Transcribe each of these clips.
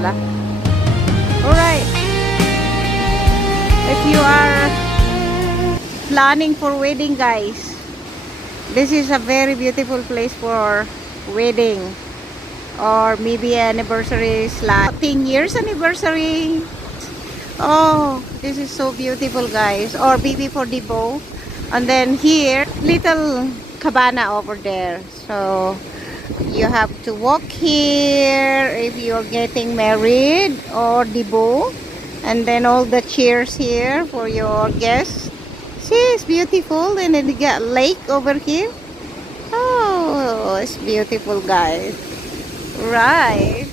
nila. Alright. If you are planning for wedding, guys, this is a very beautiful place for wedding. Or maybe anniversary slash 10 years anniversary. Oh, this is so beautiful, guys. Or maybe for the bow. And then here, little cabana over there. So you have to walk here if you're getting married or debut. And then all the chairs here for your guests. See, it's beautiful. And then you got lake over here. Oh, it's beautiful, guys. Right.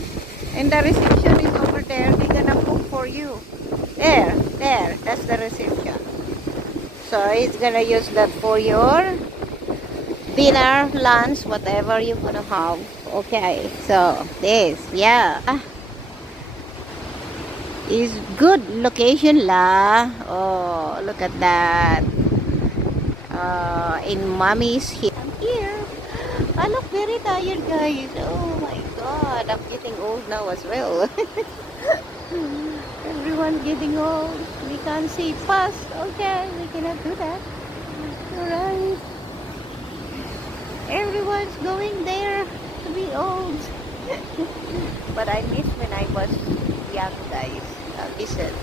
And the reception is over there. They're gonna cook for you. There. That's the reception. So it's gonna use that for your dinner, lunch, whatever you're gonna have. Okay, so this, yeah, is good location la. Oh, look at that. In mommy's here. I'm here. I look very tired, guys. Oh my god, I'm getting old now as well. Everyone getting old. We can't see past. Okay, we cannot do that. Alright. Everyone's going there to be old. But I miss when I was young, guys. Listen.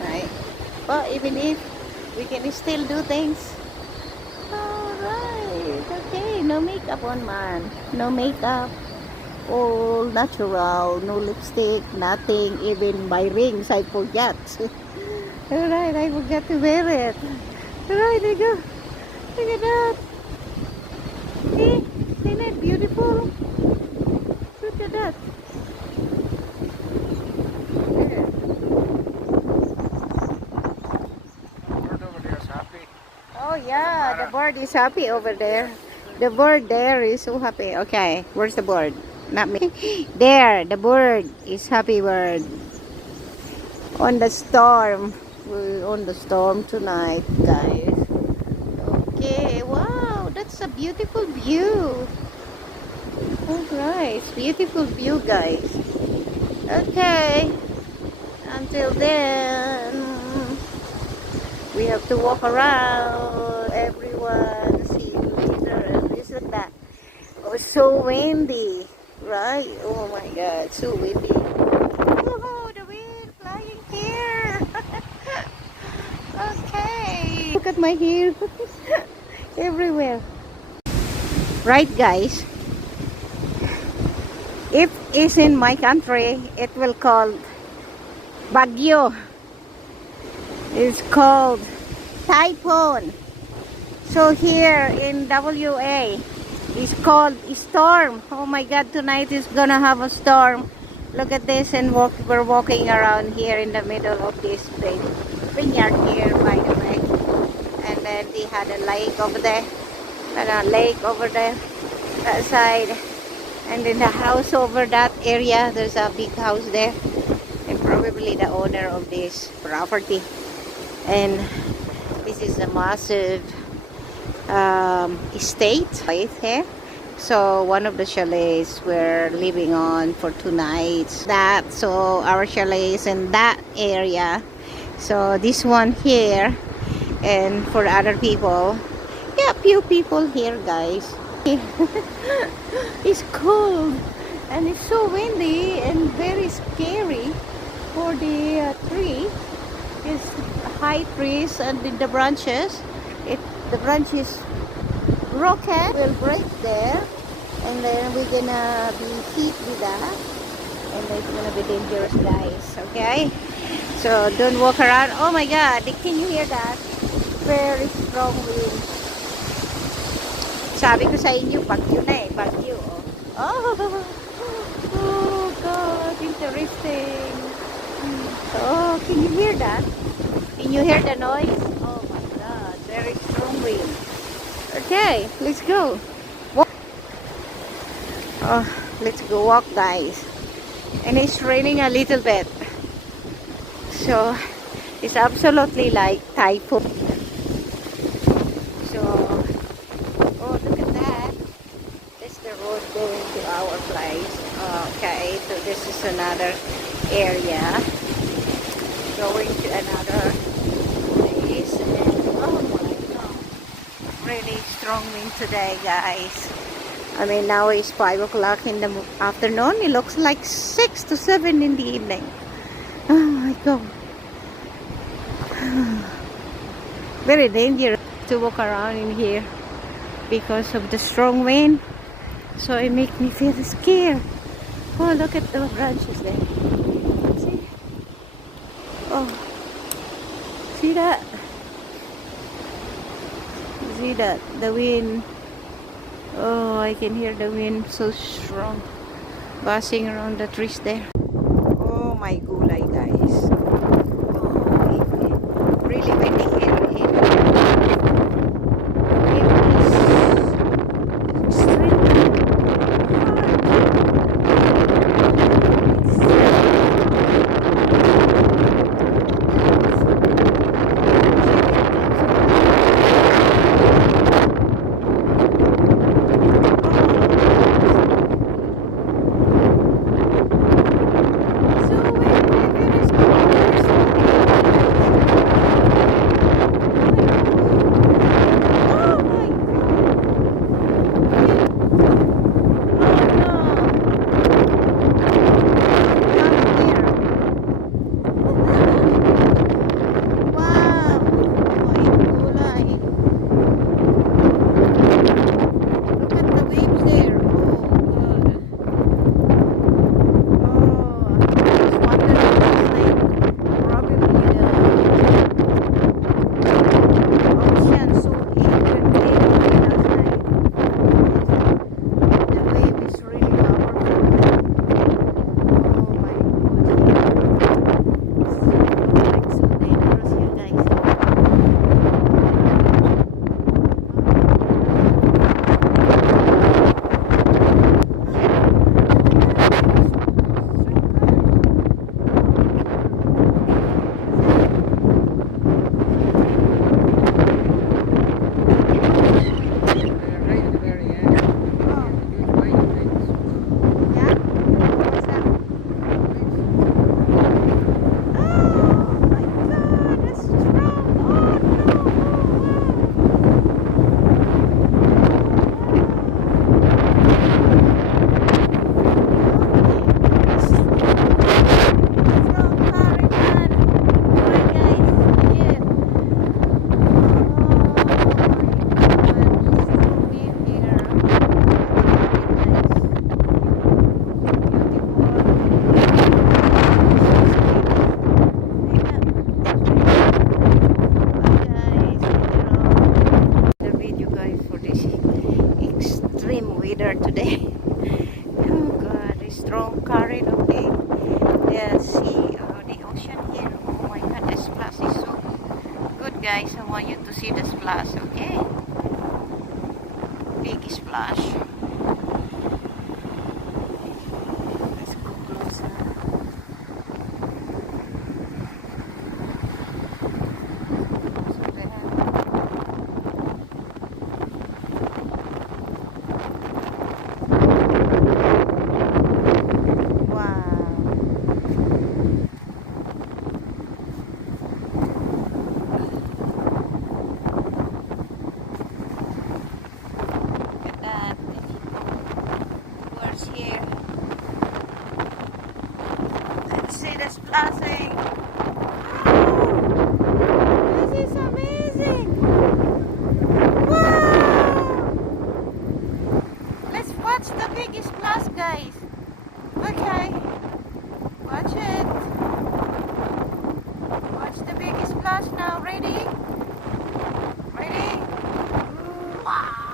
Right? But even if we can still do things. Alright. Okay. No makeup on, man. No makeup. All natural. No lipstick. Nothing. Even my rings I forgot. Alright. I forgot to wear it. Alright. There you go. Look at that. See? Isn't that beautiful? Look at that. Oh yeah, the bird is happy over there. The bird there is so happy. Okay, where's the bird? Not me. There, the bird is happy bird. On the storm. We're on the storm tonight, guys. Okay, wow, that's a beautiful view. Alright, beautiful view, guys. Okay, until then, we have to walk around. Everyone, see you later. And this and that. Oh, so windy, right? Oh my god, so windy. Woohoo, the wind flying here. Okay, look at my hair. Everywhere. Right, guys, if it's in my country, it will call Bagyo. It's called typhoon. So here in WA, it's called storm. Oh my god, tonight is gonna have a storm. Look at this, and we're walking around here in the middle of this big vineyard here, by the way. And then they had a lake over there, and a lake over there, that side. And then the house over that area, there's a big house there. And probably the owner of this property. And this is a massive estate right here. So one of the chalets we're living on for 2 nights. So our chalet is in that area. So this one here, and for other people, yeah, few people here, guys. It's cold and it's so windy and very scary for the tree. It's high trees, and in the branches, the branches broken, will break there, and then we're gonna be hit with that, and it's gonna be dangerous, guys. Okay, so don't walk around. Oh my god, can you hear that? Very strong wind. Sabi ko sa inyo, bagyo na eh, bagyo. Oh god, interesting. Oh, can you hear that? Can you hear the noise? Oh my god, very strong wind. Okay, let's go. Walk. Oh, let's go walk, guys. And it's raining a little bit. So, it's absolutely like typhoon. So, oh, look at that. That's the road going to our place. Okay, so this is another area. Going to another place. And oh my god, really strong wind today, guys. I mean, now it's 5 o'clock in the afternoon. It looks like 6 to 7 in the evening. Oh my god. Very dangerous to walk around in here because of the strong wind. So it makes me feel scared. Oh, look at the branches there. See? Oh, see that? See that? The wind. Oh, I can hear the wind so strong, buzzing around the trees there. Oh my gulay, guys. Oh, really windy here. Today. Oh god, a strong current of the sea or the ocean here. Oh my god, the splash is so good, guys. I want you to see the splash, okay? Big splash. Let's go closer. See the splashing. Oh, this is amazing. Wow! Let's watch the big splash, guys. Okay, watch it. Watch the big splash now. Ready? Ready? Wow!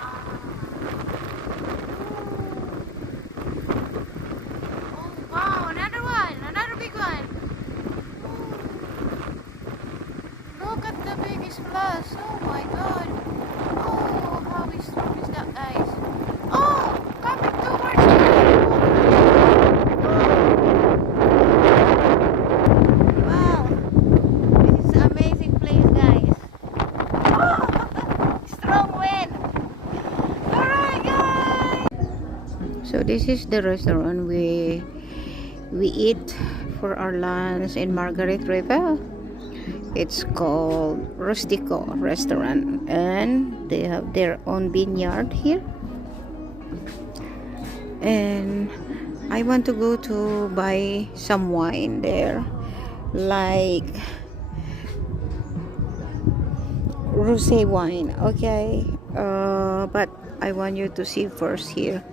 Splash. Oh my god. Oh, how strong is that, guys? Oh, coming towards me. Wow. This is an amazing place, guys. Oh, strong wind. Alright, guys. So this is the restaurant we eat for our lunch in Margaret River. It's called Rustico Restaurant, and they have their own vineyard here. And I want to go to buy some wine there, like rosé wine. Okay, but I want you to see first here.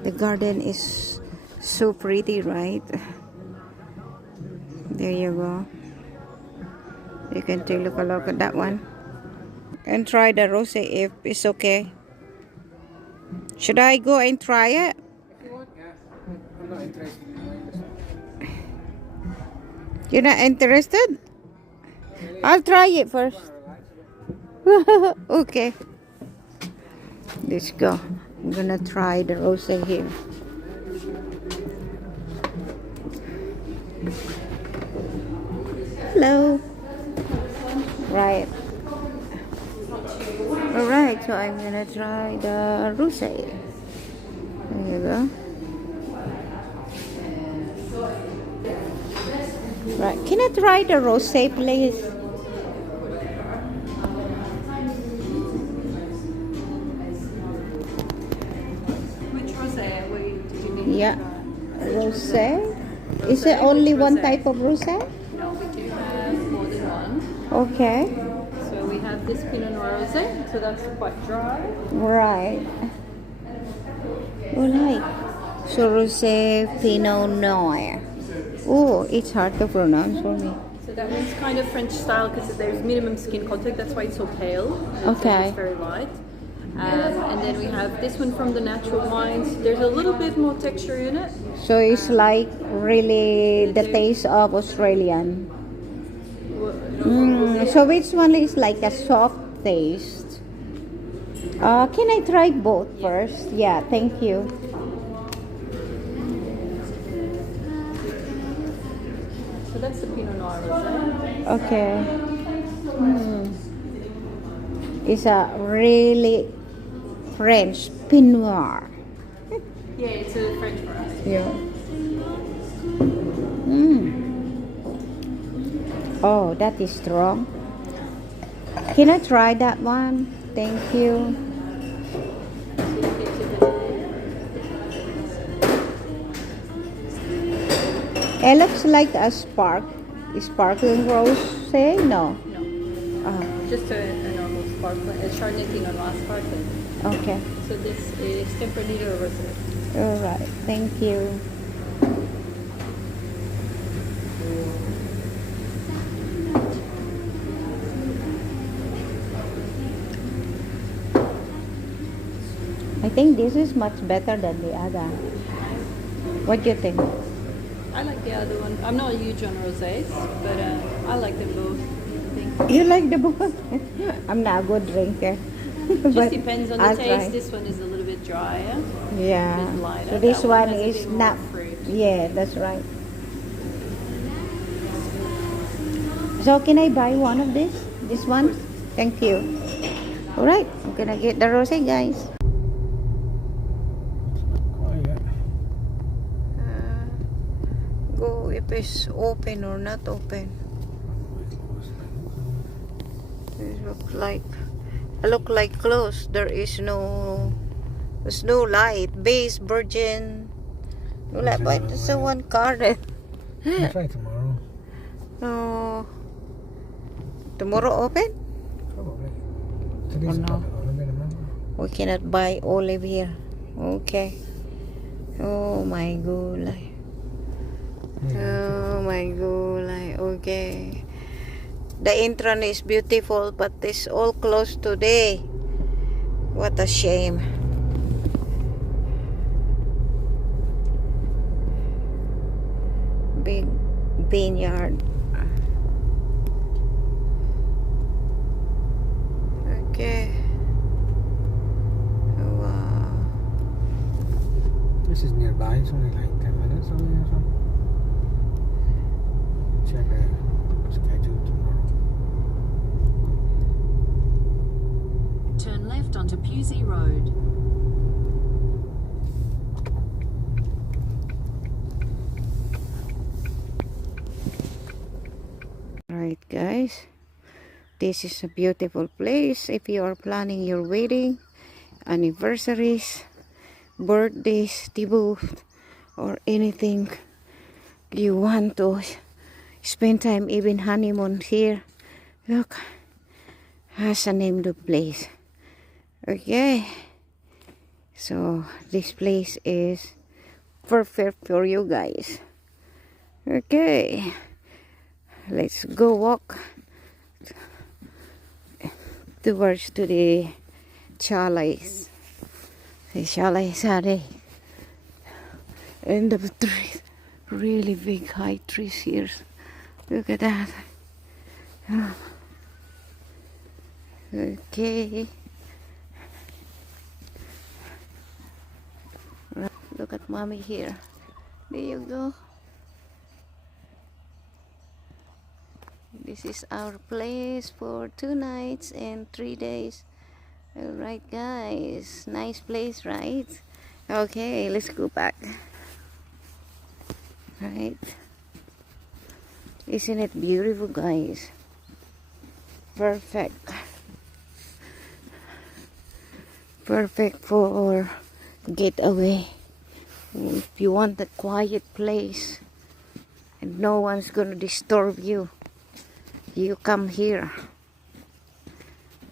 The garden is so pretty, right? There you go. You can take a look at that one and try the rosé if it's okay. Should I go and try it? If you want, yeah. I'm not interested in wine. You're not interested? Really? I'll try it first. Okay. Let's go. I'm gonna try the rosé here. Hello. Right. Alright, so I'm gonna try the rosé. There you go. Right. Can I try the rosé, please? Which rosé did you need? Yeah. Rosé? Is it only one type of rosé? No, we do have more than one. Okay. So we have this Pinot Noir rosé, so that's quite dry. Right. Alright. So rosé Pinot Noir. Oh, it's hard to pronounce for me. So that one's kind of French style because there's minimum skin contact, that's why it's so pale. Okay. So it's very light. And then we have this one from the natural wines. There's a little bit more texture in it. So it's like really the taste of Australian. So which one is like a soft taste? Can I try both first? Yeah, thank you. So that's the Pinot Noir rosé. Okay. It's a really French Pinot Noir. Yeah, it's a French for us. Yeah. Oh, that is strong. Can I try that one? Thank you. It looks like a sparkling rosé. No. No, just a normal sparkling, a Chardonnay Pinot Noir sparkling. Okay. So this is Tempranillo rosé. All right. Thank you. I think this is much better than the other. What do you think? I like the other one. I'm not huge on rosés, but I like them both. I think. You like the both? I'm not a good drinker. Just But depends on the I'll taste. try. This one is a little bit drier, a Yeah. bit lighter. So this That one has a is bit more not. fruit. Yeah, that's right. So can I buy one of this? This one? Thank you. All right, I'm gonna get the rosé, guys. Quiet. Go if it's open or not open. It look like closed. There's no light. Base virgin. Wala ba? It's a one card. I'll try tomorrow. No. Tomorrow open? Probably. Today's Oh, no. public holiday, remember? We cannot buy olive here. Okay. Oh my gulay. Oh my gulay. Okay. The entrance is beautiful, but it's all closed today. What a shame. Big vineyard. Okay. Wow. This is nearby. It's only like 10 minutes away or something. Check the schedule tomorrow. Turn left onto Pusey Road. Right, guys, this is a beautiful place if you are planning your wedding, anniversaries, birthdays, debut, or anything you want to spend time, even honeymoon here. Look, has a name the place. Okay, so this place is perfect for you guys. Okay, let's go walk towards to the chalets. The chalets are the end of the trees. Really big high trees here. Look at that. Okay. Look at mommy here. There you go. This is our place for 2 nights and 3 days. Alright, guys. Nice place, right? Okay, let's go back. Right? Isn't it beautiful, guys? Perfect. Perfect for getaway. If you want a quiet place and no one's gonna disturb you, you come here.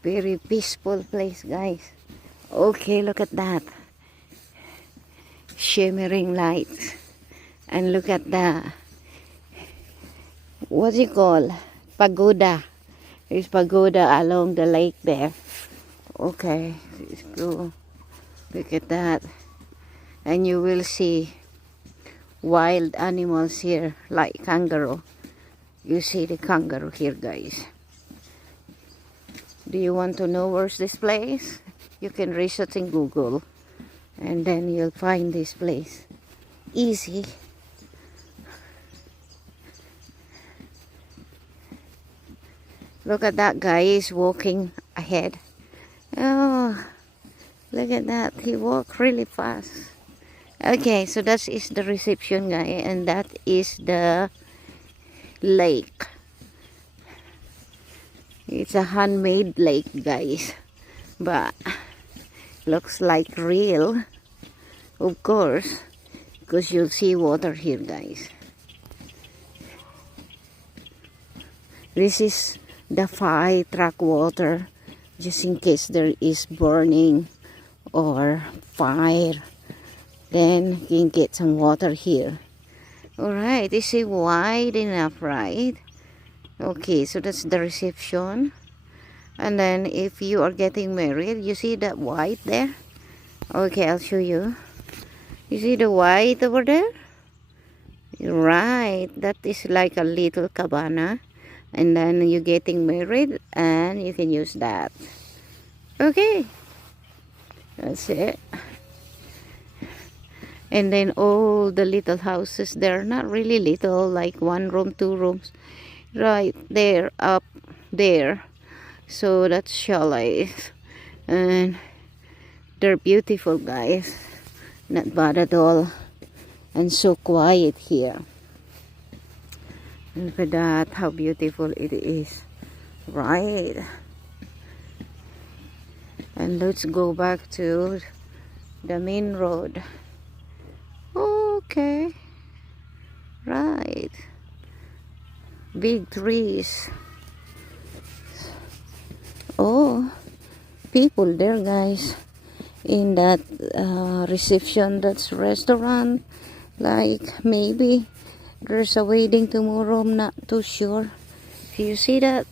Very peaceful place, guys. Okay, look at that. Shimmering lights. And look at the, what do you call? Pagoda. There's pagoda along the lake there. Okay, let's go. Look at that. And you will see wild animals here like kangaroo. You see the kangaroo here, guys. Do you want to know where's this place? You can research in Google and then you'll find this place. Easy. Look at that guy, he's walking ahead. Oh, look at that, he walked really fast. Okay, so that is the reception, guy, and that is the lake. It's a handmade lake, guys, but looks like real, of course, because you'll see water here, guys. This is the fire truck water, just in case there is burning or fire, then you can get some water here. Alright, is it wide enough, right? Okay, so that's the reception. And then if you are getting married, you see that white there? Okay, I'll show you. You see the white over there? Right, that is like a little cabana. And then you're getting married and you can use that. Okay, that's it. And then all the little houses, they're not really little, like 1 room, 2 rooms, right there, up there. So that's chalets, and they're beautiful, guys, not bad at all, and so quiet here. Look at that, how beautiful it is, right? And let's go back to the main road. Okay, right, big trees. Oh, people there, guys, in that reception, that's restaurant, like maybe there's a wedding tomorrow, I'm not too sure. If you see that,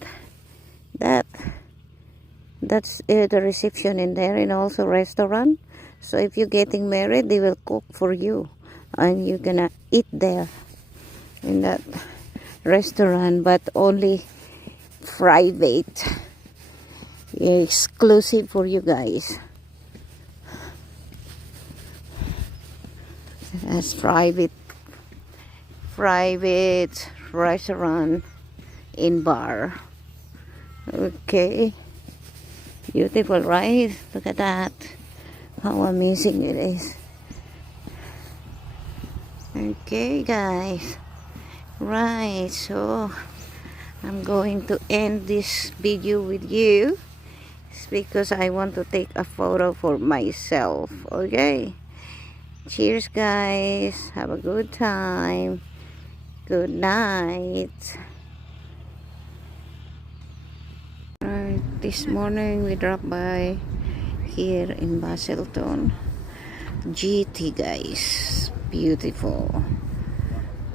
that's the reception in there, and also restaurant. So if you're getting married, they will cook for you and you're gonna eat there in that restaurant, but only private, exclusive for you guys. That's private restaurant in bar. Okay, beautiful, right? Look at that, how amazing it is. Okay, guys, right, so I'm going to end this video with you. It's because I want to take a photo for myself. Okay. Cheers, guys. Have a good time. Good night. Right, this morning we dropped by here in Baselton. GT, guys. Beautiful.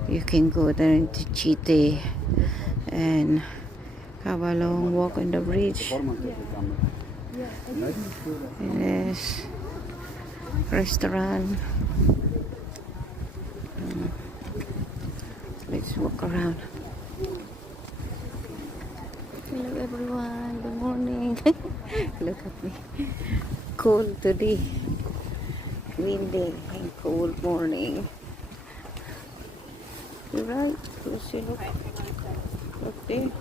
You can go there into GT and have a long walk on the bridge. Yes. Restaurant. Let's walk around. Hello everyone, good morning. Look at me. Cold today. Windy and cold morning. You're right. You look. Look there.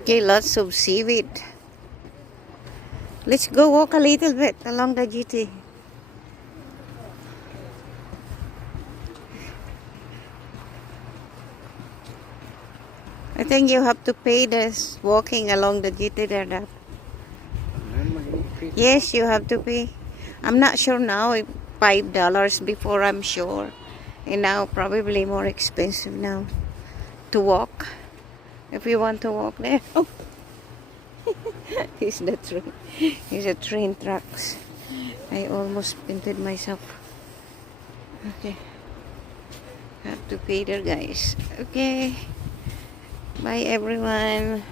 Okay, lots of seaweed. Let's go walk a little bit along the GT. I think you have to pay this walking along the GT there. Yes, you have to pay. I'm not sure now. If $5 before, I'm sure. And now probably more expensive now to walk. If you want to walk there. Oh. It's the train. It's a train tracks. I almost pinted myself. Okay. Have to pay there, guys. Okay. Bye, everyone.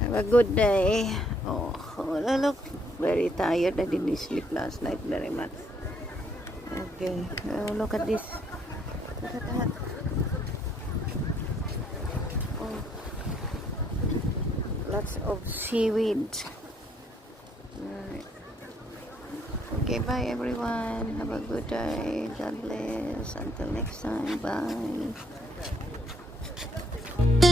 Have a good day. Oh, look. Very tired. I didn't sleep last night very much. Okay. Oh, look at this. Look at that. Oh. Lots of seaweed. Right. Okay, bye everyone. Have a good day. God bless. Until next time. Bye.